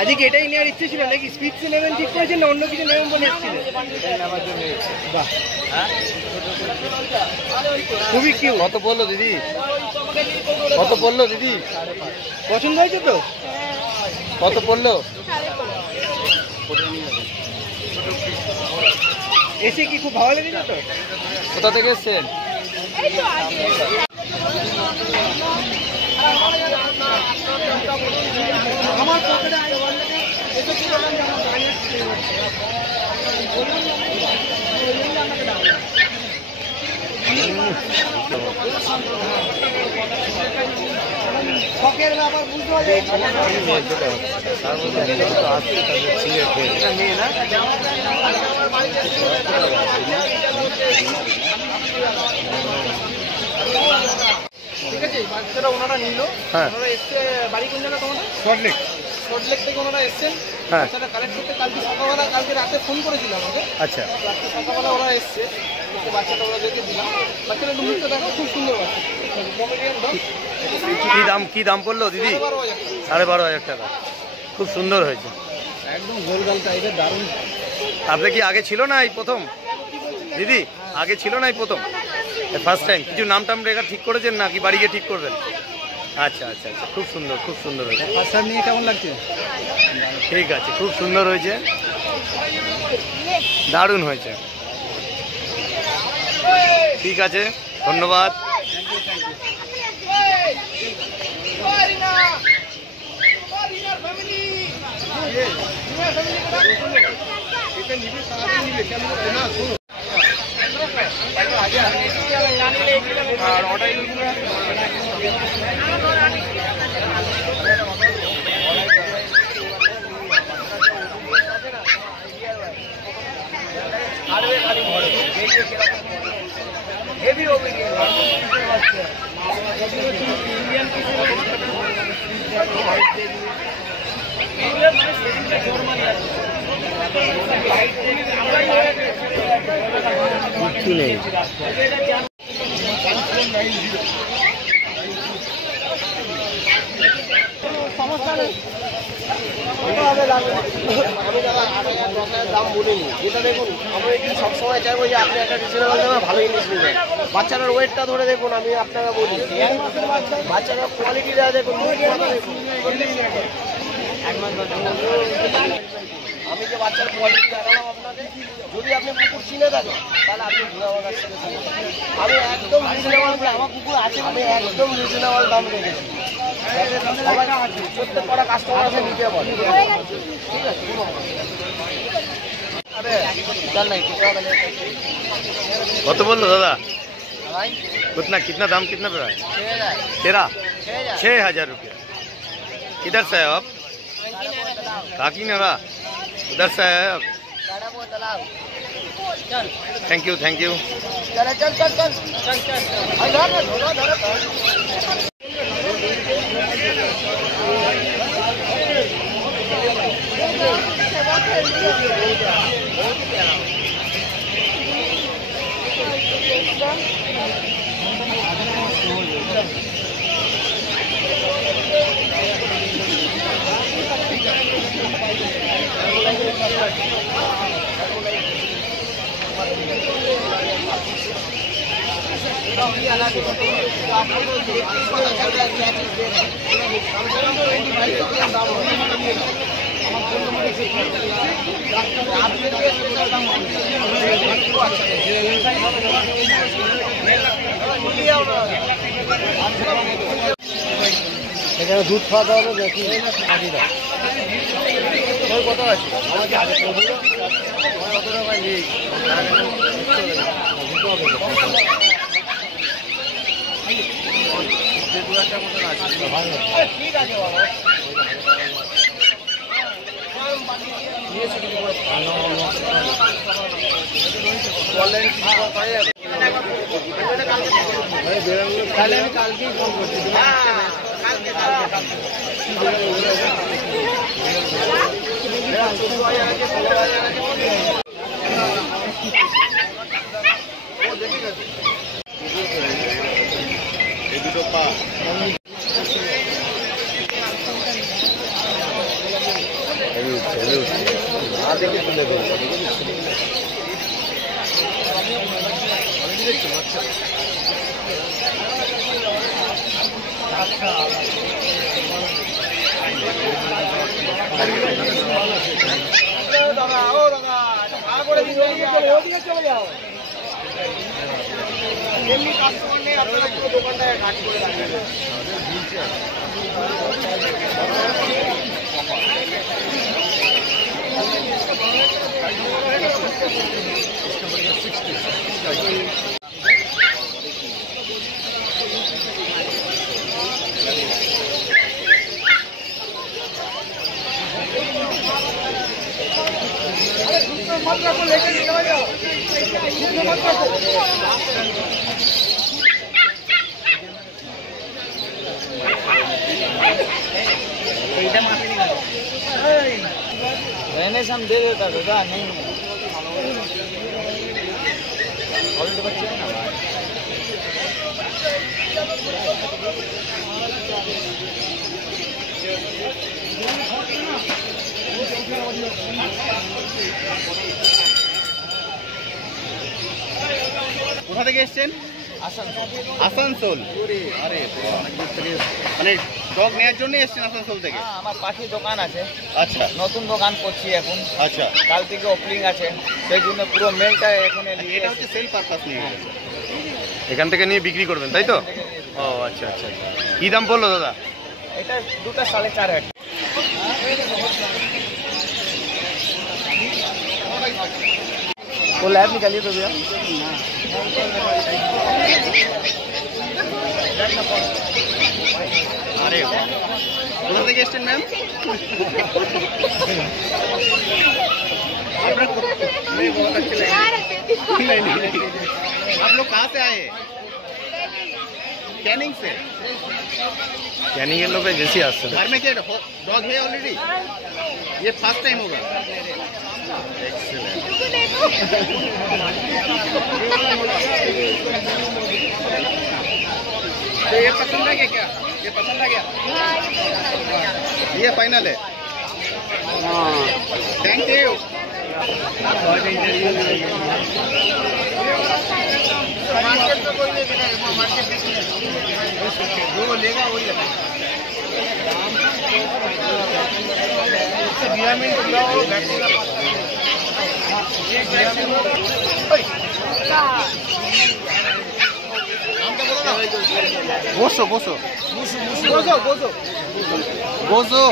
আজকে এটাই নেওয়ার ইচ্ছে ছিল নাকি? স্পিডসে নেবেন ঠিক করেছেন না অন্য কিছু নেবেন বলে এসেছিলেন? বাহ, খুবই কিউ। কত পড়লো দিদি? কত পড়লো দিদি? পছন্দ হয়েছে তো? কত পড়লো? এসে কি খুব ভালো লেগেছে তো? কোথা থেকে এসছেন? আমার শখের ব্যাপার বুঝতে পারছি। ঠিক আছে, বাচ্চারা ওনারা নিল, ওনারা এসছে বাড়ি কোন জায়গা তোমাদের? সল্টলেক। সল্টলেক থেকে ওনারা এসছেন, বাচ্চারা কালেক্ট করতে কালকে সকালবেলা, কালকে রাতে ফোন করেছিল আমাকে। আচ্ছা, রাত্রে সকালবেলা ওরা এসছে, বাচ্চাটা ওদেরকে দিলাম। বাচ্চাটা লুকটা দেখো, খুব সুন্দর বাচ্চা, কমেডিয়ান ডগ। কি দাম পড়লো দিদি? 12,500 টাকা। খুব সুন্দর হয়েছে, একদম গোলগাল টাইপের, দারুণ। আপনি কি আগে ছিল না এই প্রথম দিদি? আগে ছিল না এই প্রথম, ফার্স্ট টাইম? কিছু নাম টাম রেখা ঠিক করেছেন নাকি বাড়ি গিয়ে ঠিক করবেন? আচ্ছা আচ্ছা আচ্ছা, খুব সুন্দর, খুব সুন্দর হয়েছে। ফার্স্ট টাইম নিয়ে কেমন লাগছে? ঠিক আছে, খুব সুন্দর হয়েছে, দারুণ হয়েছে। ঠিক আছে, ধন্যবাদ। হেভি হবে কিচ্ছু নেই। সমস্যা নেই, দাম বলিনি। যেটা দেখুন, আমরা এখানে সবসময় চাইবো যে আপনি একটা রিজনেবল দামে ভালো জিনিস নেবেন। বাচ্চাটার ওয়েটটা ধরে দেখুন, আমি আপনাকে বলি, বাচ্চাটার কোয়ালিটিটা দেখুন, আমি যে বাচ্চার কোয়ালিটি দেখালাম আপনাকে, যদি আপনি কুকুর চিনে থাকেন তাহলে আপনি ঘুরে আমার কাছ থেকে আমি একদম রিজনেবল, আমার কুকুর আছে, আমি একদম রিজনেবল দাম রেখেছি। প্রত্যেক কটা কাস্টমার আছে নিতে পারে, ঠিক আছে? কত বললো দাদা? कितना दाम कितना पड़ा? 6,000 रुपया। किधर से है आप? काकीनाडा, उधर से है आप? Thank you, thank you. এখানে দুধ খাওয়াতে হবে দেখি কত আছে? ঠিক আছে বাবা, তাহলে আমি কালকেই ফোন করছি। দুটো পা ছেলে উঠছে না দেখে তুলে দেবো দাদা ও দাদা ভাড়া করে দিন ওদিকে চলে যাও এমনি কাস্টমার নেই আপনারা পুরো দোকানটায় ঘাটি করে রাখবেন रहने से हम दे देता दादा नहीं ऑलरेडी बच्चे हैं ना কোথা থেকে এসেছেন? আসানসোল। আরে অনেক দূর থেকে মানে ডগ নেওয়ার জন্য এসেছেন আসানসোল থেকে? হ্যাঁ আমার পাখির দোকান আছে আচ্ছা নতুন দোকান করছি এখন আচ্ছা, কাল থেকে ওপেনিং আছে সেই জন্য পুরো মেলটা এখানে নিয়ে এটা হচ্ছে সেল পারপাস নিয়ে এখান থেকে নিয়ে বিক্রি করবেন তাই তো? ও আচ্ছা আচ্ছা কি দাম পড়লো দাদা? এটা দুটো 4.5 वो लैब निकालिए तो भैया আরে কোথা থেকে এসেছেন ম্যাম? আপনার नहीं बहुत अच्छे लगे नहीं आप लोग कहाँ से आए हैं? कैनिंग से। ক্যানিং এর লোকে বেশি আসছে घर में क्या डॉग है ऑलरेडी? ये फर्स्ट टाइम होगा? तो ये पसंद है क्या? ये पसंद है क्या? ये फाइनल है। Thank you. जो लेगा वही बोसो बोसो बोझो बोझो बोसो